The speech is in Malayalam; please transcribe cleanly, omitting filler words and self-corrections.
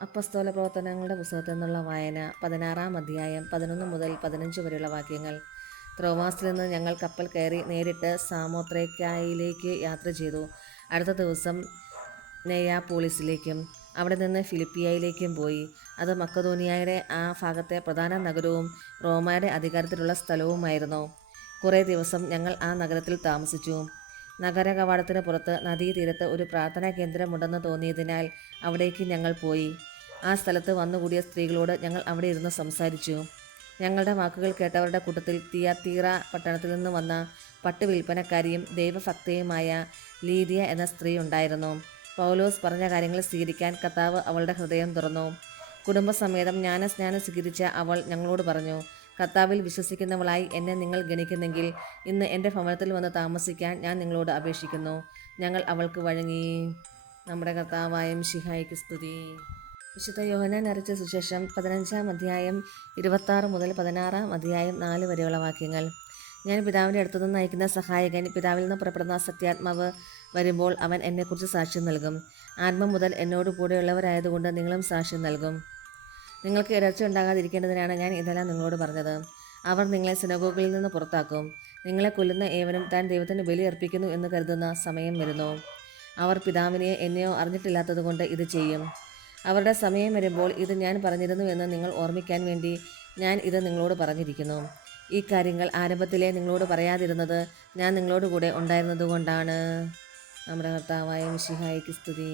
അപ്പസ്തോല പ്രവർത്തനങ്ങളുടെ പുസ്തകത്തിൽ നിന്നുള്ള വായന 16-ാം അധ്യായം 11 മുതൽ 15 വരെയുള്ള വാക്യങ്ങൾ. ത്രോവാസിൽ നിന്ന് ഞങ്ങൾ കപ്പൽ കയറി നേരിട്ട് സാമോത്രേക്കായിലേക്ക് യാത്ര ചെയ്തു. അടുത്ത ദിവസം നെയാപോളിസിലേക്കും അവിടെ നിന്ന് ഫിലിപ്പിയയിലേക്കും പോയി. അത് മക്കതോനിയയുടെ ആ ഭാഗത്തെ പ്രധാന നഗരവും റോമയുടെ അധികാരത്തിലുള്ള സ്ഥലവുമായിരുന്നു. കുറേ ദിവസം ഞങ്ങൾ ആ നഗരത്തിൽ താമസിച്ചു. നഗര കവാടത്തിന് പുറത്ത് നദീതീരത്ത് ഒരു പ്രാർത്ഥനാ കേന്ദ്രമുണ്ടെന്ന് തോന്നിയതിനാൽ അവിടേക്ക് ഞങ്ങൾ പോയി. ആ സ്ഥലത്ത് വന്നുകൂടിയ സ്ത്രീകളോട് ഞങ്ങൾ അവിടെ ഇരുന്ന് സംസാരിച്ചു. ഞങ്ങളുടെ വാക്കുകൾ കേട്ടവരുടെ കൂട്ടത്തിൽ തിയത്തീറ പട്ടണത്തിൽ നിന്ന് വന്ന പട്ട് വിൽപ്പനക്കാരിയും ദൈവഭക്തയുമായ ലീദിയ എന്ന സ്ത്രീ ഉണ്ടായിരുന്നു. പൗലോസ് പറഞ്ഞ കാര്യങ്ങൾ സ്വീകരിക്കാൻ കർത്താവ് അവളുടെ ഹൃദയം തുറന്നു. കുടുംബസമേതം ജ്ഞാനസ്നാനം സ്വീകരിച്ച അവൾ ഞങ്ങളോട് പറഞ്ഞു, കർത്താവിൽ വിശ്വസിക്കുന്നവളായി എന്നെ നിങ്ങൾ ഗണിക്കുന്നെങ്കിൽ ഇന്ന് എൻ്റെ ഭവനത്തിൽ വന്ന് താമസിക്കാൻ ഞാൻ നിങ്ങളോട് അപേക്ഷിക്കുന്നു. ഞങ്ങൾ അവൾക്ക് വഴങ്ങി. നമ്മുടെ കർത്താവായ മിശിഹായ്ക്ക് സ്തുതി. വിശുദ്ധ യോഹന്നാൻ അറിയിച്ച സുവിശേഷം 15-ാം അധ്യായം 26 മുതൽ 16-ാം അധ്യായം 4 വരെയുള്ള വാക്യങ്ങൾ. ഞാൻ പിതാവിൻ്റെ അടുത്തുനിന്ന് അയക്കുന്ന സഹായകൻ, പിതാവിൽ നിന്ന് പുറപ്പെടുന്ന സത്യാത്മാവ് വരുമ്പോൾ അവൻ എന്നെക്കുറിച്ച് സാക്ഷ്യം നൽകും. ആരംഭം മുതൽ എന്നോട് കൂടെയുള്ളവരായതുകൊണ്ട് നിങ്ങളും സാക്ഷ്യം നൽകും. നിങ്ങൾക്ക് ഇടർച്ച ഉണ്ടാകാതിരിക്കേണ്ടതിനാണ് ഞാൻ ഇതെല്ലാം നിങ്ങളോട് പറഞ്ഞത്. അവർ നിങ്ങളെ സിനഗോഗുകളിൽ നിന്ന് പുറത്താക്കും. നിങ്ങളെ കൊല്ലുന്ന ഏവനും താൻ ദൈവത്തിന് ബലി അർപ്പിക്കുന്നു എന്ന് കരുതുന്ന സമയം വരുന്നു. അവർ പിതാവിനെയോ എന്നെയോ അറിഞ്ഞിട്ടില്ലാത്തതുകൊണ്ട് ഇത് ചെയ്യും. അവരുടെ സമയം വരുമ്പോൾ ഇത് ഞാൻ പറഞ്ഞിരുന്നു എന്ന് നിങ്ങൾ ഓർമ്മിക്കാൻ വേണ്ടി ഞാൻ ഇത് നിങ്ങളോട് പറഞ്ഞിരിക്കുന്നു. ഈ കാര്യങ്ങൾ ആരംഭത്തിലേ നിങ്ങളോട് പറയാതിരുന്നത് ഞാൻ നിങ്ങളോട് കൂടെ ഉണ്ടായിരുന്നതുകൊണ്ടാണ്. നമ്മുടെ കർത്താവായ മിശിഹായ്ക്ക് സ്തുതി.